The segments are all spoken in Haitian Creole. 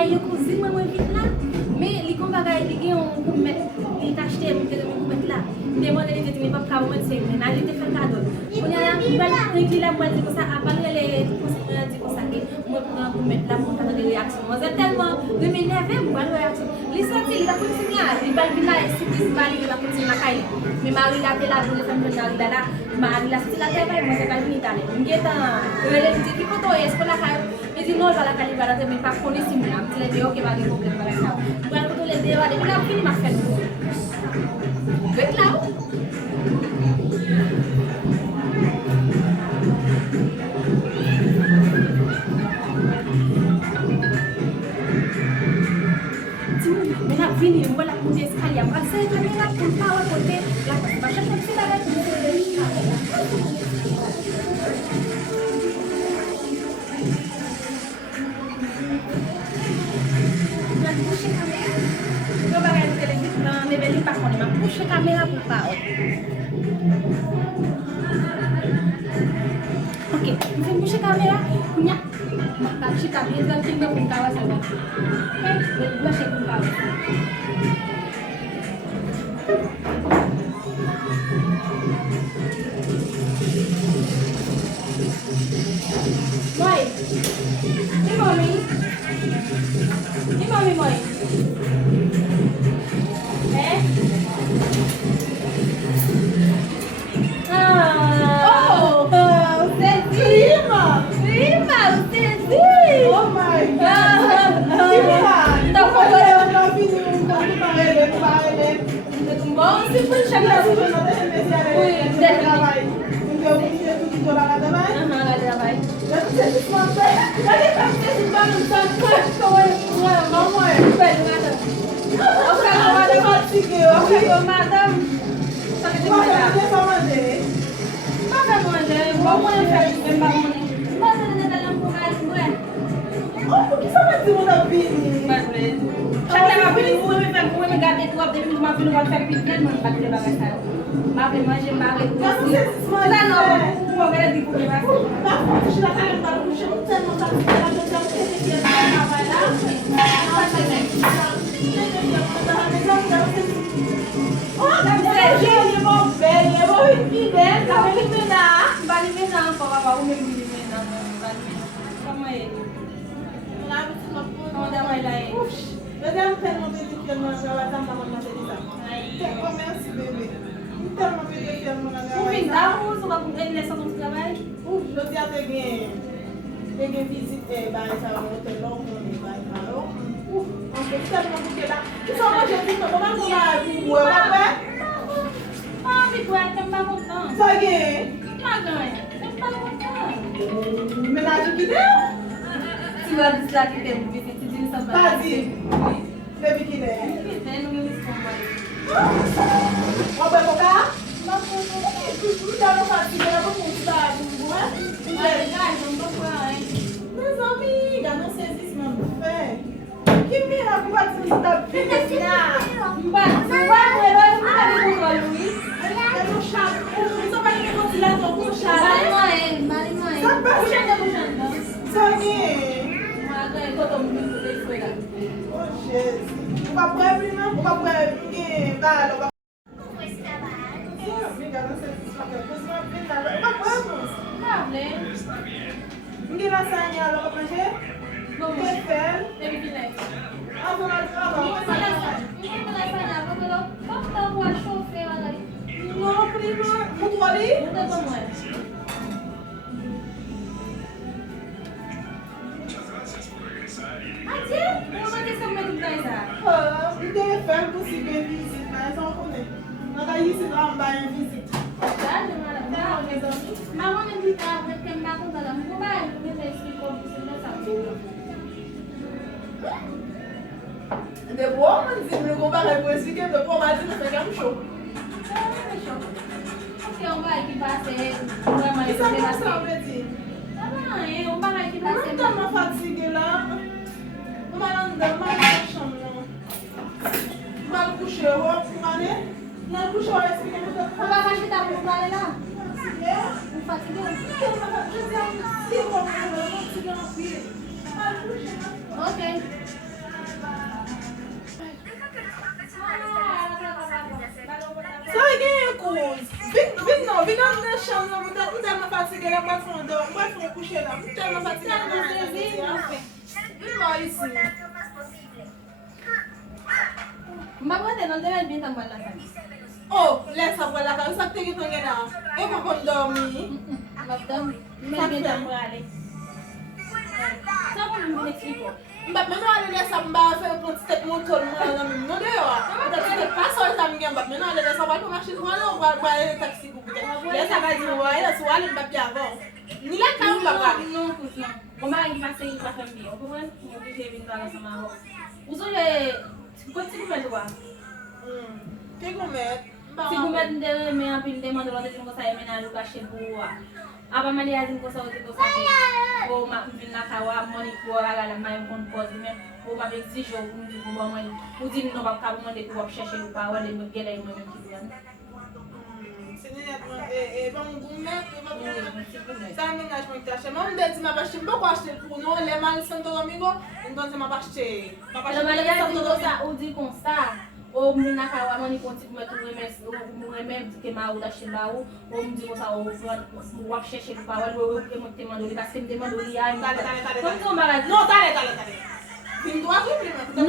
bagay yo cousine moi vite là. Mais les comme bagay li gen on pour mettre li t'acheter pour mettre là. Demande les mais pas ka moi c'est mais aller te faire cadeau. On y a la tranquille là moi dit comme ça après les dit comme ça que moi pour mettre là pour faire des réactions. Moi c'est tellement de m'énerver pour faire réaction. Les sorti il va continuer, il va venir là et si il va continuer la caille. Mais Marie là là pour les femmes là Marie là c'est la travail moi c'est pas fini d'aller. Ngeta elle dit que photo est-ce que la caille il dit non la caille va la mais pas connaître si moi il dit OK va les problème par ça. Pour tout les débat depuis là fini ma fête. Vet là. Vini, voilà pour des escaliers. Après, c'est la caméra pour le power côté. La prochaine fois, c'est la caméra pour power. Ok, vous faites bouger la caméra. Tak cita dia dan tinggal pun kawasan. Okay, dua saya pun kawasan. Boy, ini mommy. Ini mommy boy. Se pode chegar assim, não tem especial. Trabalho. Então, eu vou tudo lá também. Lá trabalho. Eu não sei se você. Cadê pra você se dar no sangue? Vamos aí. Pede nada. Eu quero madame. Só que tem mais nada. Você vai fazer? Mas vai fazer. Vamos entrar aqui para fazer. Mas ele não tem um lugar de por que você vai dizer uma Vini? Mas mesmo. Chaque fois que vous me faites vous me gardez tout après vous m'avez nous va faire piquer moi pas de bagage ça. M'avez mangé m'avez tout. Là non, vous regardez dit pour moi. Tá, je la carne dans le chien, tellement ça la deuxième qui est travail là. Pas de mec. Oh, c'est joli mon belle, il va lui belle, ça va lui mener. Va lui mener encore avoir ou même lui mener. Comment est? Là, tu m'as Comment d'avoir là? Eu devo tellement de dire que moi, je vais attendre ma maman de ça. Oh, merci bébé. Tellement de dire que moi, je Vous vais venez d'avance, on va vous donner ça dans le travail? Je dis à tes gains. Tes gains visite, bah, ça va monter long, on est pas alors. On fait tellement de là. Tu sais, moi, je dis, comment on a vu, ouais, ouais. Ah, mais quoi, t'aimes pas content? Ça gagne. Pas gagne. T'aimes pas content? Ménage qui est? Tu vas dire ça qui t'aime, mais tu dis ça pas. Vas-y. Bébé qui est? Putain, nous nous sommes On va pour là? Non, tu as pas fatigué, là, pour qu'on se bat, vous mes amis, gars, non, c'est ce qu'on fait. Qui m'a dit que tu as fait là? De boa, mas se me comparar com esse que eu vou mais do que um show. Porque um vai que vai ser, não é mais Isso é noção, Betty. Tá bem, um vai que vai ser. Não tá uma fatiga lá. Uma anda, uma chama. Uma coucher, uma né? Não coucher, esse que eu tô. Vai agitar pro vale lá. É? Um fatiga. Eu não sei como eu não sei. Ok. Sa gen kouz. Vin nan chan nan, mwen telman fatige la, mwen fon kouche la. Mwen telman fatige la nan vin nan isi. Mba bote nan demen bin tan la kan. Oh, lè sa wè la kan, sa te giton gen nan. E kon kon dormi. Mba dormi. Men bin tan ale. Sa kon mwen explico. Mbap men ale lè sa mba fè yon stek montol mwen nan mwen de yo. Mwen te pasol sa mwen gen mbap men ale lè sa wè pou machis mwen an wè ale taksi pou pute. Lè sa ka di wè, lè sa wè mbap yavan. Ni lè ka yon mbap wè. Non, kous non. Mba yon pase yon pa fèm bi. Ou pou mwen, mwen vije vin dwa la sa man wò. Ou so jè, kon ti kou met wè? Ti kou met? Si kou met nde men apil de man do lote din ko sa yon men alou kache pou wè. Aba mali azin ko sa wote ko sa ke o ma vin na kawa moni ko agala may kon pose men o ma vek si jo mdi ko ba moni o din no ba ka moni ko ba chercher lu pa wala mo gele mo men ki yan ba mwen goumet, sa menajman ki te achete. Mwen mwen di ma bache, mwen pa achete pou nou, le mal Santo Domingo, entonces ma bache. Le mal azin ko sa o di kon sa. Ou mwen nakawa mani konti pou mwen remen ke ma ou da chimba ou mwen di ko sa ou wap chèche pou pa wèl wè ke mwen teman do li paske mwen teman do li a yon Tale. Non, tale. Vim do a tou prima. Non,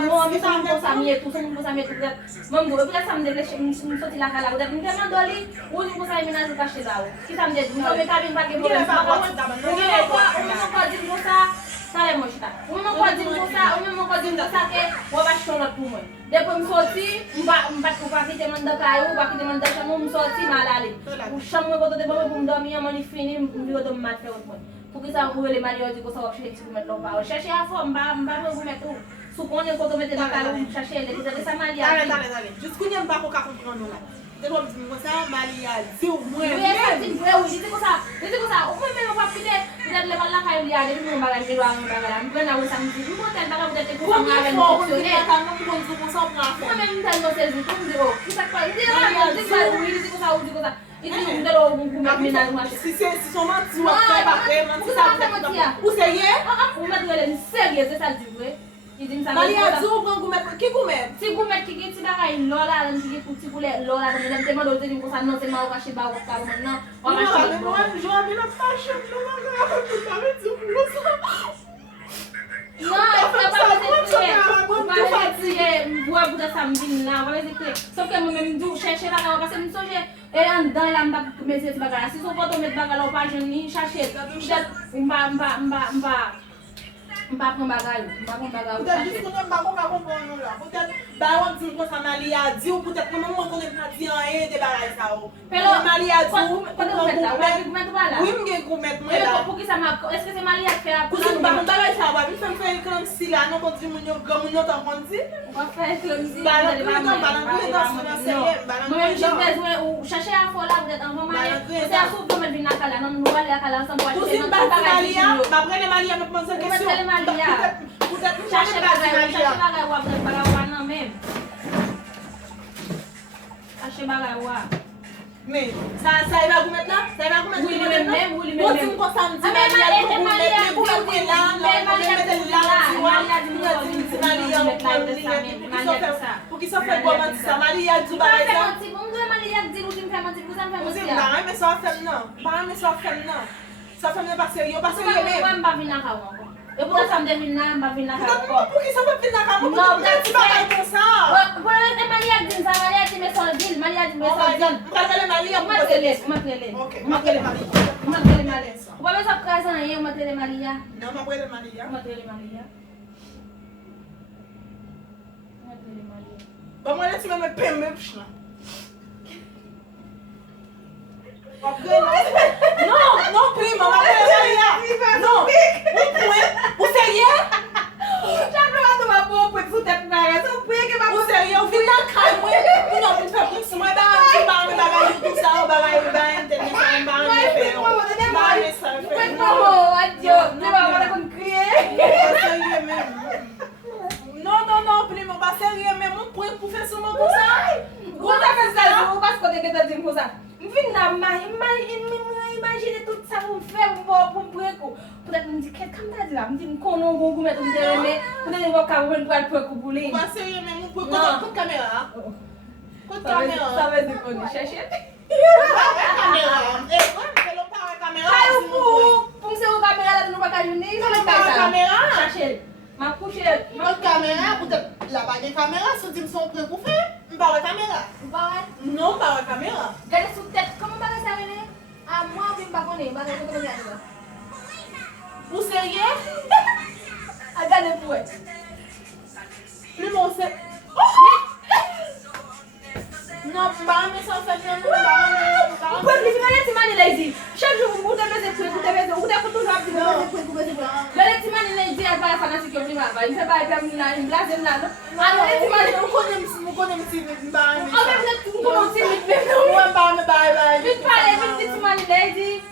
non, mi sa mwen po sa miye tou, mwen mwen pou sa mwen devle mwen soti la kala mwen teman do li ou di ko sa yon menaj ou kache da ou ki sa mwen devle, mwen kabin pa ke mwen mwen kwa di ko sa Sale mwen chita. Ou mwen kwa di mwen sa ke wap achon lot pou mwen. Depo mwen soti, mwen bat pou pa kite mwen de kayou, pa kite mwen de chanmou, mwen soti mwen alale. Ou chanmou koto de pou mwen dormi, mwen ni fini, mwen vi woto mwen mat fe wot mwen. Pou ki sa mwen le mali yo di ko sa wap chete pou mwen lop pa. Chache a fo, mwen mwen met ou. Sou konye koto mette de kayou, mwen chache ele, ki sa mali a di. Tale. Jus kounye mba ko ka kompran nou la. Depo mwen sa mali a di ou mwen. Mwen sa di mwen ou, jite ko sa, ou mwen mwen wap kite, peut-être le mal la kayou li a de, mwen bagay mwen wang mwen bagay. Mwen na ou sa mwen di, mwen tel bagay mwen te pou mwen avèl mwen foksyoner. Mwen mwen tel mwen sezi, pou mwen di ou, ki sa kwa, di ko sa ou, di ko sa. I di mwen tel ou mwen koumet menan mwen achete. Si son man ti wap fè bakre, man ti sa wap ou serye? Ou mwen dwele ni serye, se sa di vwe. Mali a di ou pran koumet, ki koumet? Ti koumet ki ti bagay lola, lan ti ki pou ti koule lola, dan teman do te di mwen sa non seman wak achete ba wak ka mwen nan. Wak achete ba wak. Jwa mi la fache, mwen a di ou mwen sa. Non, e pa pati ye, mwa bouda samdin nan, wame se kre. Sop ke mwen mwen mdou chèche bagay wak, se msoje, e an dan la mba mese ti bagay. Si sou poto met bagay la wap ajen ni, chache, mba pon bagay ou Peut-être chache. juste qu'on m'a pas compris nous là. Peut-être bah on dit qu'on ça Mali a dit ou peut-être que maman connaît pas dire rien des bagages ça. Pero Mali a dit quand on fait ça, on va là. oui, m'gé gourmet moi là. Pour qui ça m'a est-ce que c'est Mali à faire Pour ça bah on bagage ça va, il fait comme si là non quand dit mon yo comme on t'en dit. on va faire comme si Moi j'ai besoin ou chercher à fois là vous êtes en moment c'est à soupe comme vient là non nous aller à là ensemble pour une Mali après les Mali me pose question. Peut-être chercher bagay wa non même chercher bagay wa mais ça il va vous mettre là, ça va vous mettre oui même on dit qu'on ça me dit pour qui ça fait quoi ça Mali a du bagay ça Mali a dit ou dit me faire mentir vous ça me faire mentir pas mais ça fait non pas mais ça fait non ça fait pas sérieux même pas venir à moi et pour ça me devine là pas venir à moi pour qui ça peut venir à moi non tu bagay comme ça pour le Mali a dit ça Mali a dit mais son deal Mali a dit mais son deal prendre Mali à OK Mali on va mettre ça presse en rien mettre les Mali non ma prendre Mali mettre les Mali ba moi là tu me pembe là non, prima, ma non, vous sérieux? Vous sérieux? Vous venez à craindre, vous n'avez pas fait pour moi, non, prima, pas sérieux, mais mon point pour faire seulement pour ça. Vous avez fait ça, vous passez côté que tu dis pour ça. Imagine tout ça pour faire pour me t'inquiète, comme t'as dit là, je dis, qu'on a un goût, mais tu me dis, mais vous avez voir quand vous pouvez pour bouler. Pas sérieux, mais mon coup de caméra. Coup de Ça caméra. va être qu'on est cherché. Caméra. Eh, c'est le pas caméra. Pour que c'est au caméra là, nous pas qu'à journée, C'est le pas caméra. chercher. Ma couche, Mon caméra, peut-être là-bas des caméras, se dit sont prêts pour faire. Pas de caméra. Non, pas de caméra. regardez sous tête, comment va ça venir? Ah, moi, je ne sais pas connaître, je ne sais pas. Vous sérieux? Regardez pour elle. Plus mon c'est. Non, pas mais ça fait bien. Vous pouvez lui demander si mani lay dit. Chaque jour vous devez faire vous devez toujours le petit mani lay dit à pas fanatique comme moi. Il fait pas comme là, il blase là. Alors le petit mani Vous connaissez on même le tout commencer vite. Vite Vite parler vite petit mani lay dit.